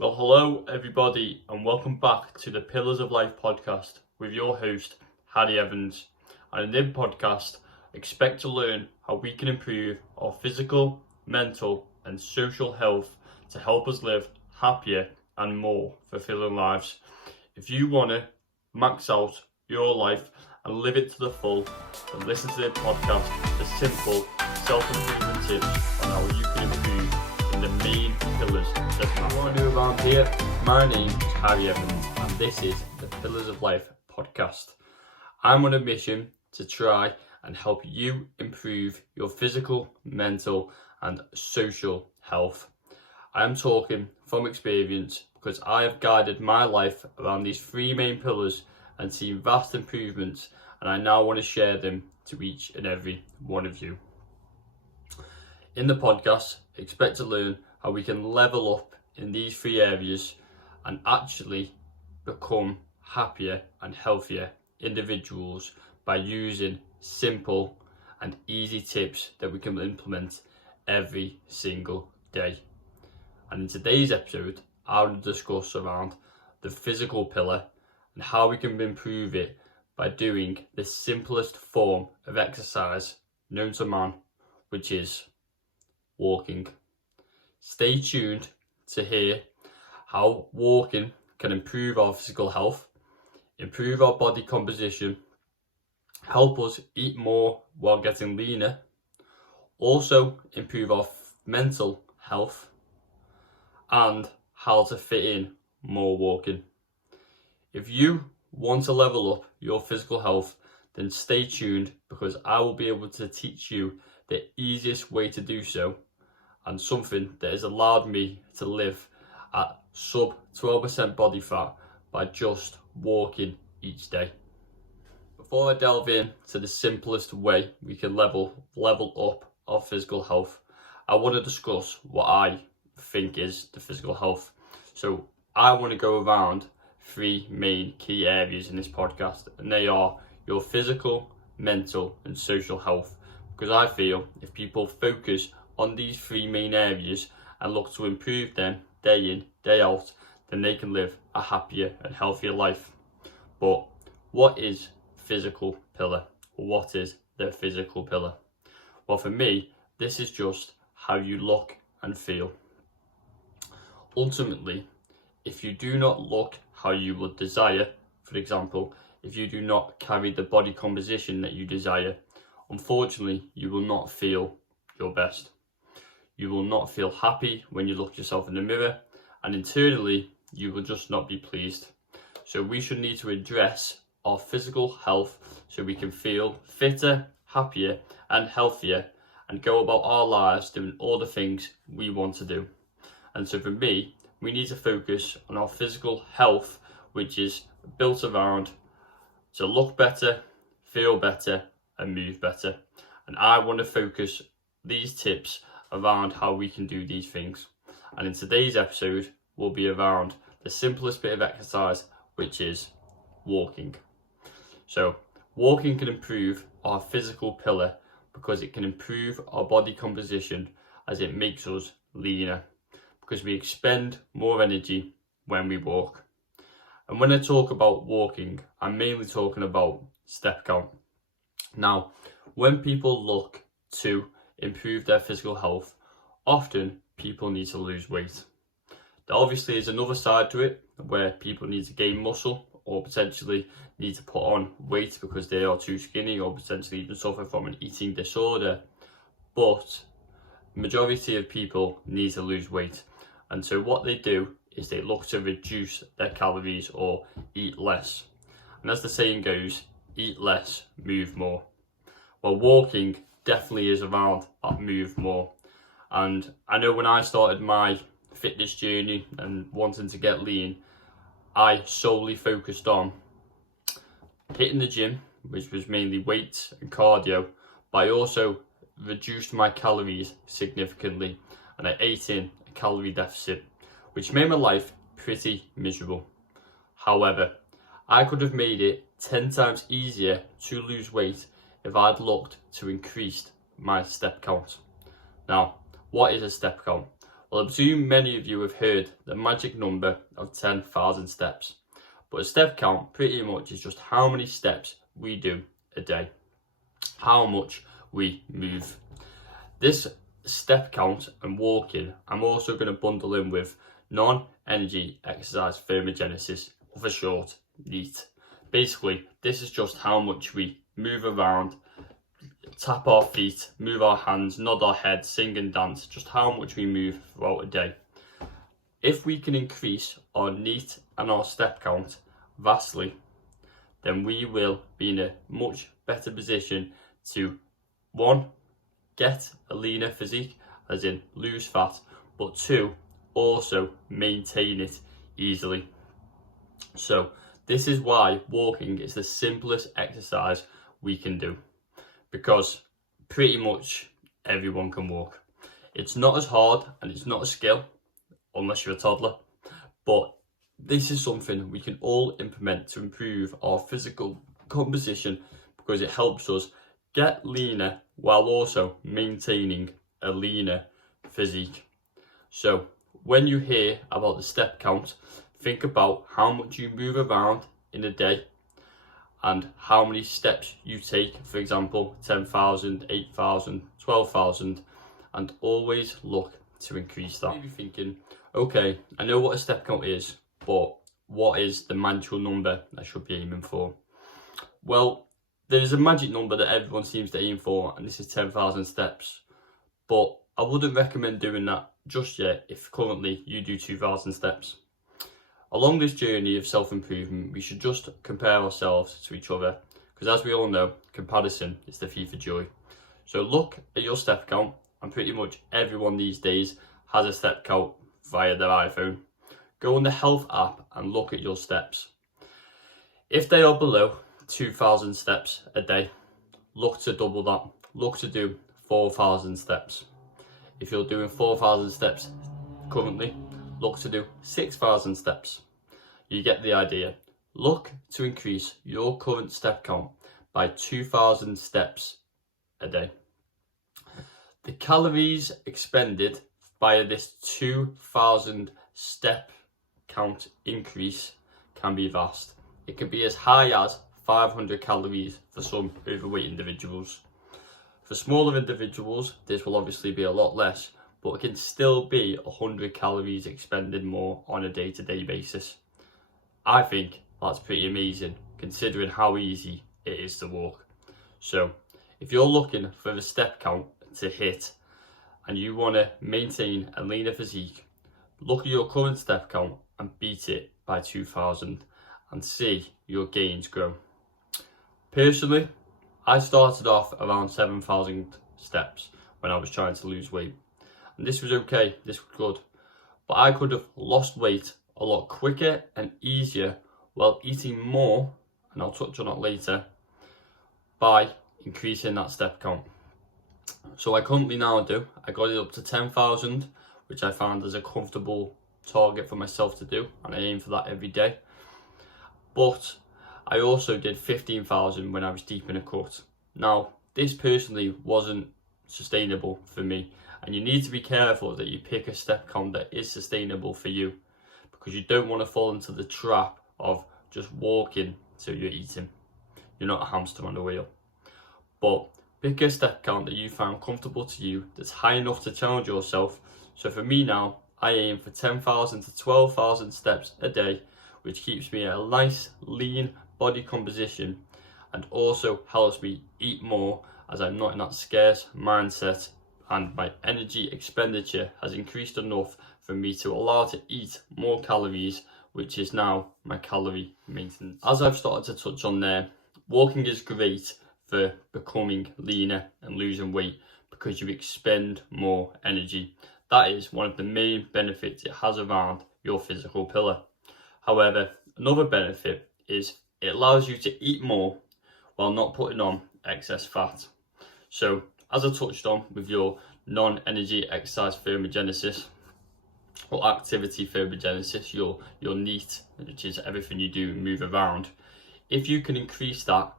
Well, hello everybody, and welcome back to the Pillars of Life podcast with your host, Harry Evans. And in this podcast, expect to learn how we can improve our physical, mental, and social health to help us live happier and more fulfilling lives. If you want to max out your life and live it to the full, then listen to this podcast for simple self-improvement tips on how you can improve in the main pillars that I want to do around here. My name is Harry Evans, and this is the Pillars of Life podcast. I'm on a mission to try and help you improve your physical, mental, and social health. I am talking from experience because I have guided my life around these three main pillars and seen vast improvements, and I now want to share them to each and every one of you. In the podcast, expect to learn how we can level up in these three areas and actually become happier and healthier individuals by using simple and easy tips that we can implement every single day. And in today's episode, I will discuss around the physical pillar and how we can improve it by doing the simplest form of exercise known to man, which is walking. Stay tuned to hear how walking can improve our physical health, improve our body composition, help us eat more while getting leaner, also improve our mental health, and how to fit in more walking. If you want to level up your physical health, then stay tuned because I will be able to teach you the easiest way to do so, and something that has allowed me to live at sub 12% body fat by just walking each day. Before I delve into the simplest way we can level up our physical health, I want to discuss what I think is the physical health. So I want to go around three main key areas in this podcast, and they are your physical, mental, and social health, because I feel if people focus on these three main areas and look to improve them day in, day out, then they can live a happier and healthier life. But what is physical pillar? What is the physical pillar? Well, for me, this is just how you look and feel. Ultimately, if you do not look how you would desire, for example, if you do not carry the body composition that you desire, unfortunately, you will not feel your best. You will not feel happy when you look yourself in the mirror, and internally, you will just not be pleased. So we should need to address our physical health so we can feel fitter, happier, and healthier, and go about our lives doing all the things we want to do. And so for me, we need to focus on our physical health, which is built around to look better, feel better, and move better. And I want to focus these tips around how we can do these things. And in today's episode will be around the simplest bit of exercise, which is walking. So walking can improve our physical pillar because it can improve our body composition as it makes us leaner, because we expend more energy when we walk. And when I talk about walking, I'm mainly talking about step count. Now, when people look to improve their physical health, often people need to lose weight. There obviously is another side to it where people need to gain muscle or potentially need to put on weight because they are too skinny or potentially even suffer from an eating disorder. But the majority of people need to lose weight. And so what they do is they look to reduce their calories or eat less. And as the saying goes, eat less, move more. Well, walking definitely is around that move more. And I know when I started my fitness journey and wanting to get lean, I solely focused on hitting the gym, which was mainly weights and cardio, but I also reduced my calories significantly, and I ate in a calorie deficit, which made my life pretty miserable. However, I could have made it 10 times easier to lose weight if I'd looked to increase my step count. Now, what is a step count? Well, I presume many of you have heard the magic number of 10,000 steps, but a step count pretty much is just how many steps we do a day, how much we move. This step count and walking, I'm also going to bundle in with non-energy exercise thermogenesis, or for short, NEAT. Basically, this is just how much we move around, tap our feet, move our hands, nod our head, sing and dance, just how much we move throughout a day. If we can increase our NEAT and our step count vastly, then we will be in a much better position to, one, get a leaner physique, as in lose fat, but two, also maintain it easily. So this is why walking is the simplest exercise we can do, because pretty much everyone can walk. It's not as hard and it's not a skill, unless you're a toddler, but this is something we can all implement to improve our physical composition, because it helps us get leaner while also maintaining a leaner physique. So when you hear about the step count, think about how much you move around in a day and how many steps you take, for example 10,000, 8,000, 12,000, and always look to increase that. Maybe thinking, okay, I know what a step count is, but what is the magical number I should be aiming for? Well, there's a magic number that everyone seems to aim for, and this is 10,000 steps, but I wouldn't recommend doing that just yet if currently you do 2,000 steps. Along this journey of self-improvement, we should just compare ourselves to each other, because as we all know, comparison is the thief of joy. So look at your step count, and pretty much everyone these days has a step count via their iPhone. Go on the Health app and look at your steps. If they are below 2,000 steps a day, look to double that. Look to do 4,000 steps. If you're doing 4,000 steps currently, look to do 6,000 steps. You get the idea. Look to increase your current step count by 2,000 steps a day. The calories expended via this 2,000 step count increase can be vast. It can be as high as 500 calories for some overweight individuals. For smaller individuals, this will obviously be a lot less, but it can still be 100 calories expended more on a day-to-day basis. I think that's pretty amazing considering how easy it is to walk. So if you're looking for a step count to hit and you want to maintain a leaner physique, look at your current step count and beat it by 2,000 and see your gains grow. Personally, I started off around 7,000 steps when I was trying to lose weight. And this was okay, this was good. But I could have lost weight a lot quicker and easier while eating more, and I'll touch on that later, by increasing that step count. So I currently now do, I got it up to 10,000, which I found as a comfortable target for myself to do, and I aim for that every day. But I also did 15,000 when I was deep in a cut. Now, this personally wasn't sustainable for me, and you need to be careful that you pick a step count that is sustainable for you, because you don't want to fall into the trap of just walking till you're eating. You're not a hamster on the wheel. But pick a step count that you find comfortable to you, that's high enough to challenge yourself. So for me now, I aim for 10,000 to 12,000 steps a day, which keeps me at a nice lean body composition and also helps me eat more, as I'm not in that scarce mindset, and my energy expenditure has increased enough for me to allow to eat more calories, which is now my calorie maintenance. As I've started to touch on there, walking is great for becoming leaner and losing weight because you expend more energy. That is one of the main benefits it has around your physical pillar. However, another benefit is it allows you to eat more while not putting on excess fat. So as I touched on with your non-energy exercise thermogenesis or activity thermogenesis, your NEAT, which is everything you do move around, if you can increase that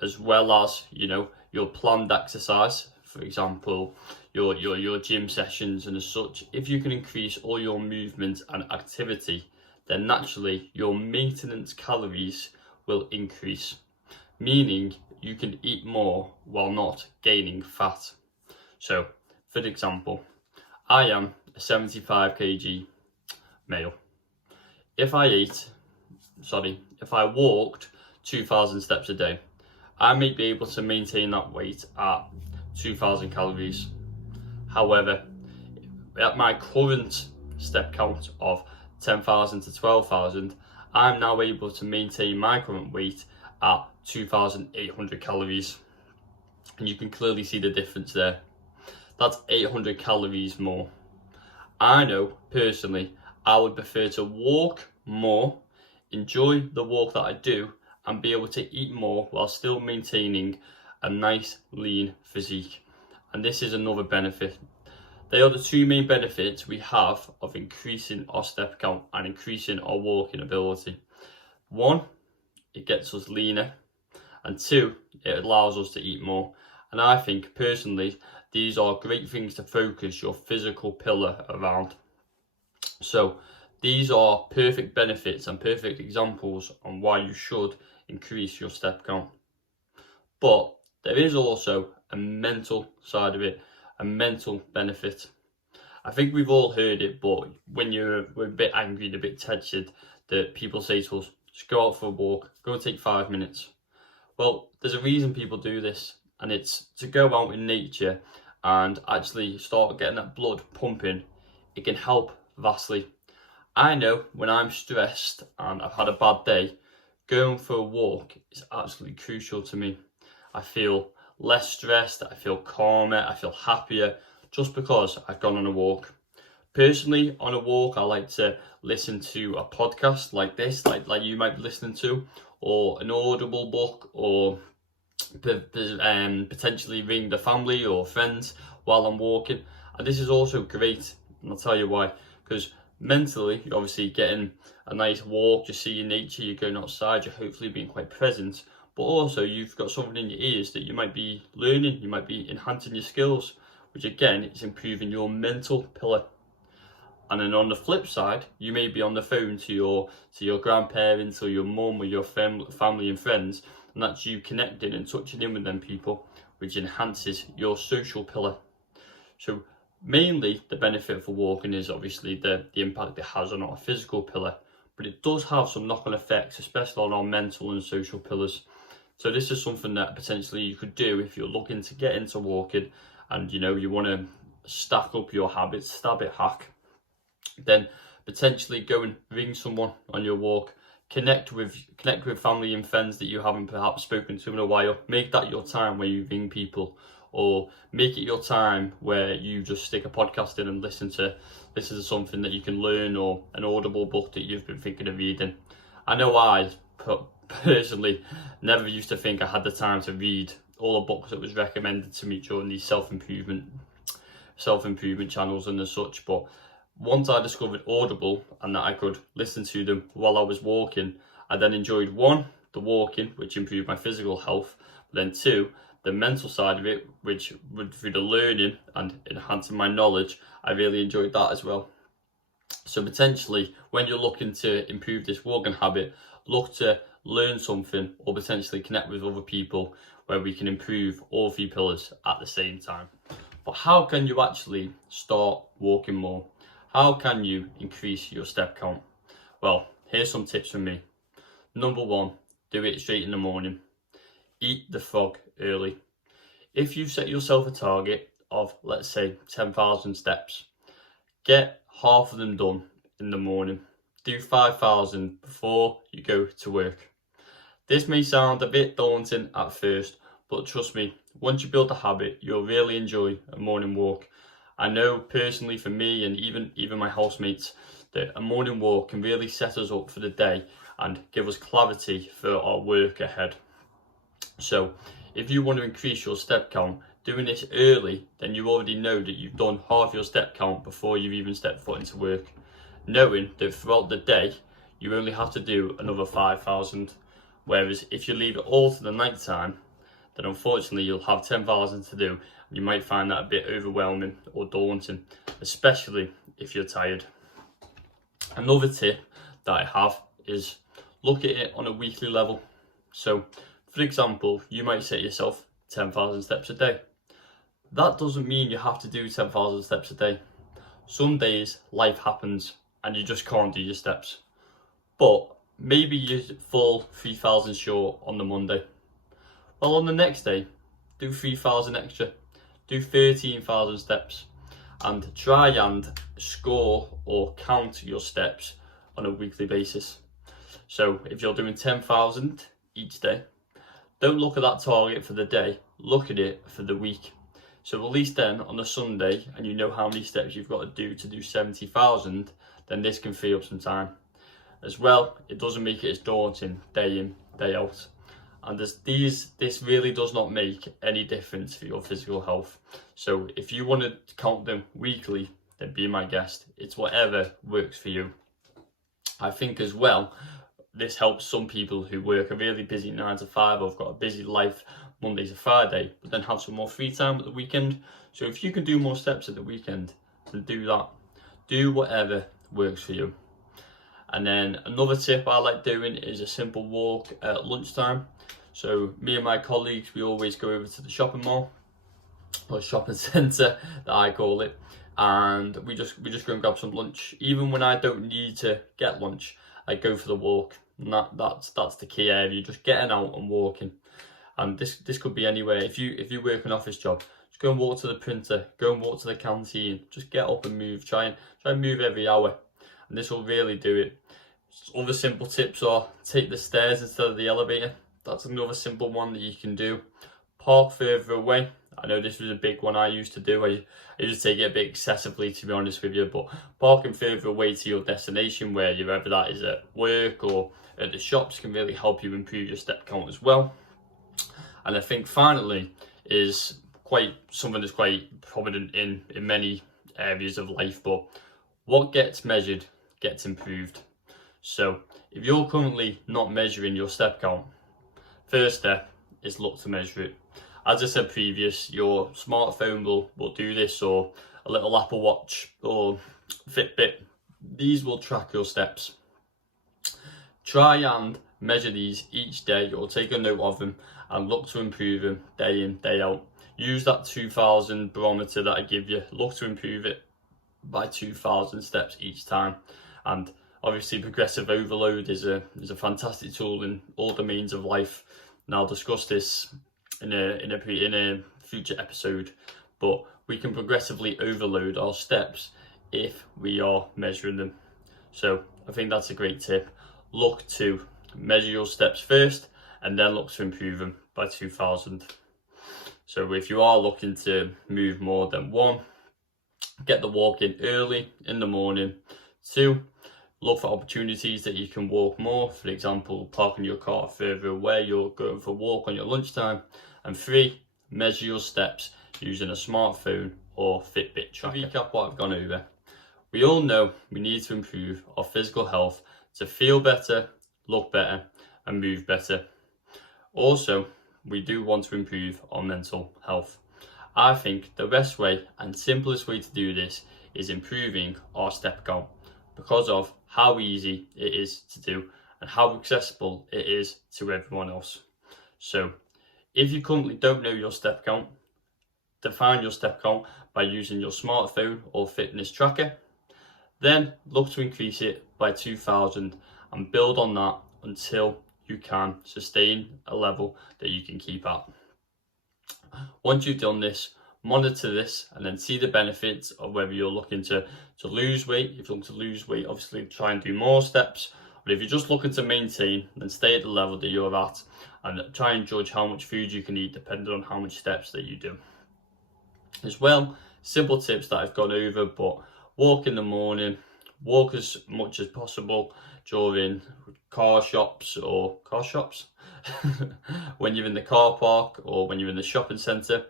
as well as, you know, your planned exercise, for example, your gym sessions and as such, if you can increase all your movement and activity, then naturally your maintenance calories will increase, meaning you can eat more while not gaining fat. So, for example, I am a 75 kg male. If I walked 2,000 steps a day, I may be able to maintain that weight at 2,000 calories. However, at my current step count of 10,000 to 12,000, I'm now able to maintain my current weight at 2,800 calories. And you can clearly see the difference there. That's 800 calories more. I know personally I would prefer to walk more, enjoy the walk that I do, and be able to eat more while still maintaining a nice lean physique. And this is another benefit. They are the two main benefits we have of increasing our step count and increasing our walking ability. One, it gets us leaner, and two, it allows us to eat more. And I think personally these are great things to focus your physical pillar around. So these are perfect benefits and perfect examples on why you should increase your step count. But there is also a mental side of it, a mental benefit. I think we've all heard it, but when we're a bit angry and a bit tensioned, that people say to us, just go out for a walk, go and take 5 minutes. Well, there's a reason people do this, and it's to go out in nature and actually start getting that blood pumping. It can help vastly. I know when I'm stressed and I've had a bad day, going for a walk is absolutely crucial to me. I feel less stressed, I feel calmer, I feel happier just because I've gone on a walk. Personally, on a walk, I like to listen to a podcast like this, like you might be listening to, or an Audible book, or potentially ring the family or friends while I'm walking. And this is also great, and I'll tell you why. Because mentally, you're obviously getting a nice walk, you're seeing nature, you're going outside, you're hopefully being quite present. But also, you've got something in your ears that you might be learning, you might be enhancing your skills, which again is improving your mental pillar. And then on the flip side, you may be on the phone to your grandparents or your mum or your family and friends, and that's you connecting and touching in with them people, which enhances your social pillar. So mainly the benefit for walking is obviously the impact it has on our physical pillar, but it does have some knock-on effects, especially on our mental and social pillars. So this is something that potentially you could do if you're looking to get into walking and you want to stack up your habits, stab it hack. Then potentially go and ring someone on your walk, connect with family and friends that you haven't perhaps spoken to in a while. Make that your time where you ring people, or make it your time where you just stick a podcast in and listen to something that you can learn, or an Audible book that you've been thinking of reading. I know I personally never used to think I had the time to read all the books that was recommended to me during these self-improvement channels and as such, but once I discovered Audible and that I could listen to them while I was walking, I then enjoyed one, the walking, which improved my physical health, but then two, the mental side of it, which through the learning and enhancing my knowledge, I really enjoyed that as well. So potentially, when you're looking to improve this walking habit, look to learn something or potentially connect with other people where we can improve all 3 pillars at the same time. But how can you actually start walking more? How can you increase your step count? Well, here's some tips from me. Number 1, do it straight in the morning. Eat the frog early. If you set yourself a target of, let's say, 10,000 steps, get half of them done in the morning. Do 5,000 before you go to work. This may sound a bit daunting at first, but trust me, once you build a habit, you'll really enjoy a morning walk. I know personally for me and even my housemates that a morning walk can really set us up for the day and give us clarity for our work ahead. So if you want to increase your step count, doing this early, then you already know that you've done half your step count before you've even stepped foot into work. Knowing that throughout the day, you only have to do another 5,000. Whereas if you leave it all to the night time, then unfortunately you'll have 10,000 to do You might find that a bit overwhelming or daunting, especially if you're tired. Another tip that I have is look at it on a weekly level. So, for example, you might set yourself 10,000 steps a day. That doesn't mean you have to do 10,000 steps a day. Some days life happens and you just can't do your steps. But maybe you fall 3,000 short on the Monday. Well, on the next day, do 3,000 extra. Do 13,000 steps. And try and score or count your steps on a weekly basis. So if you're doing 10,000 each day, don't look at that target for the day, look at it for the week. So at least then on a Sunday, and you know how many steps you've got to do 70,000, then this can free up some time. As well, it doesn't make it as daunting day in, day out. And this really does not make any difference for your physical health. So if you want to count them weekly, then be my guest. It's whatever works for you. I think as well, this helps some people who work a really busy 9 to 5 or have got a busy life Monday to Friday, but then have some more free time at the weekend. So if you can do more steps at the weekend, then do that. Do whatever works for you. And then another tip I like doing is a simple walk at lunchtime. So me and my colleagues, we always go over to the shopping mall, or shopping centre that I call it, and we just go and grab some lunch. Even when I don't need to get lunch, I go for the walk. And that's the key area, just getting out and walking. And this could be anywhere. If you work an office job, just go and walk to the printer, go and walk to the canteen, just get up and move. Try and move every hour, and this will really do it. Other simple tips are take the stairs instead of the elevator. That's another simple one that you can do. Park further away. I know this was a big one I used to do. I used to take it a bit excessively, to be honest with you, but parking further away to your destination, wherever that is, at work or at the shops, can really help you improve your step count as well. And I think finally is something that's quite prominent in many areas of life, but what gets measured gets improved. So if you're currently not measuring your step count, first step is look to measure it. As I said previous, your smartphone will do this, or a little Apple Watch or Fitbit. These will track your steps. Try and measure these each day, or take a note of them and look to improve them day in, day out. Use that 2,000 barometer that I give you. Look to improve it by 2,000 steps each time. And obviously progressive overload is a fantastic tool in all domains of life. And I'll discuss this in a future episode, but we can progressively overload our steps if we are measuring them. So I think that's a great tip. Look to measure your steps first and then look to improve them by 2,000. So if you are looking to move more than 1, get the walk in early in the morning. 2, look for opportunities that you can walk more. For example, parking your car further away, you're going for a walk on your lunchtime. And 3, measure your steps using a smartphone or Fitbit tracker. To recap what I've gone over, we all know we need to improve our physical health to feel better, look better, and move better. Also, we do want to improve our mental health. I think the best way and simplest way to do this is improving our step count, because of how easy it is to do and how accessible it is to everyone else. So if you currently don't know your step count, define your step count by using your smartphone or fitness tracker. Then look to increase it by 2,000 and build on that until you can sustain a level that you can keep at. Once you've done this, monitor this and then see the benefits of whether you're looking to lose weight. If you're looking to lose weight, obviously try and do more steps. But if you're just looking to maintain, then stay at the level that you're at and try and judge how much food you can eat depending on how much steps that you do. As well, simple tips that I've gone over, but walk in the morning, walk as much as possible during car shops when you're in the car park or when you're in the shopping centre,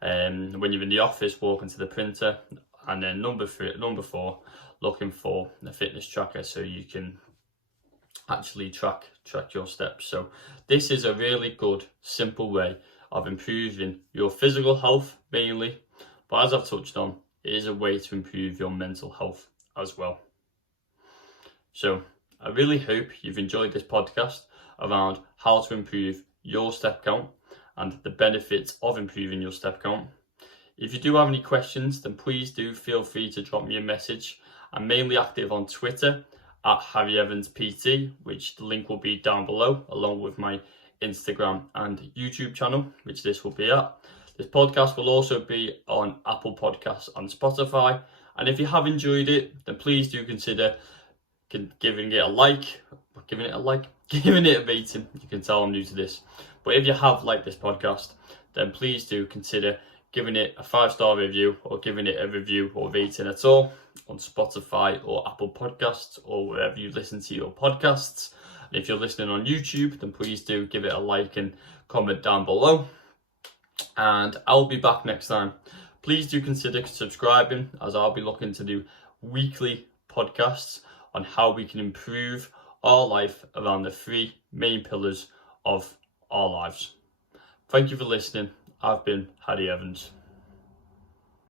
when you're in the office, walking to the printer. And then number 4, looking for a fitness tracker so you can actually track your steps. So this is a really good, simple way of improving your physical health mainly, but as I've touched on, it is a way to improve your mental health as well. So I really hope you've enjoyed this podcast around how to improve your step count and the benefits of improving your step count. If you do have any questions, then please do feel free to drop me a message. I'm mainly active on Twitter at Harry Evans PT, which the link will be down below, along with my Instagram and YouTube channel, which this will be at. This podcast will also be on Apple Podcasts and Spotify. And if you have enjoyed it, then please do consider giving it a rating. You can tell I'm new to this. But if you have liked this podcast, then please do consider giving it a 5-star review or giving it a review or rating at all on Spotify or Apple Podcasts or wherever you listen to your podcasts. And if you're listening on YouTube, then please do give it a like and comment down below. And I'll be back next time. Please do consider subscribing, as I'll be looking to do weekly podcasts on how we can improve our life around the 3 main pillars of our lives. Thank you for listening. I've been Harry Evans.